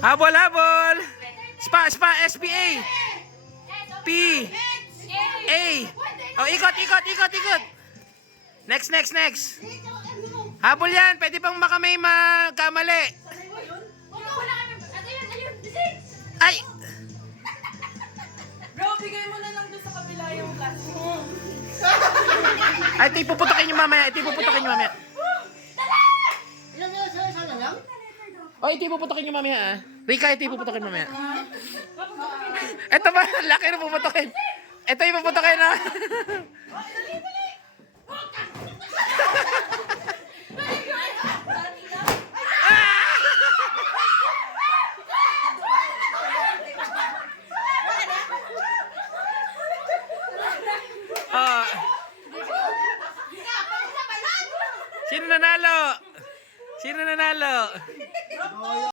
Habol, habol. Spa, spa, SPA. P. A. Oh, ikot, ikot, ikot, ikot. Next, next, next. Habol yan. Pwede pang makamay magkamali. Ay! Bro, bigay mo na lang doon sa kabila yung plastic. Ay, ito ipuputokin nyo mamaya. Ito ipuputokin nyo mamaya. Oh, ito ipuputokin nyo mamaya ah. Rika, ito ipuputokin mamaya. Ito ba? Laki na puputokin. Ito ipuputokin na. Oh. Sino nanalo? Sino nanalo?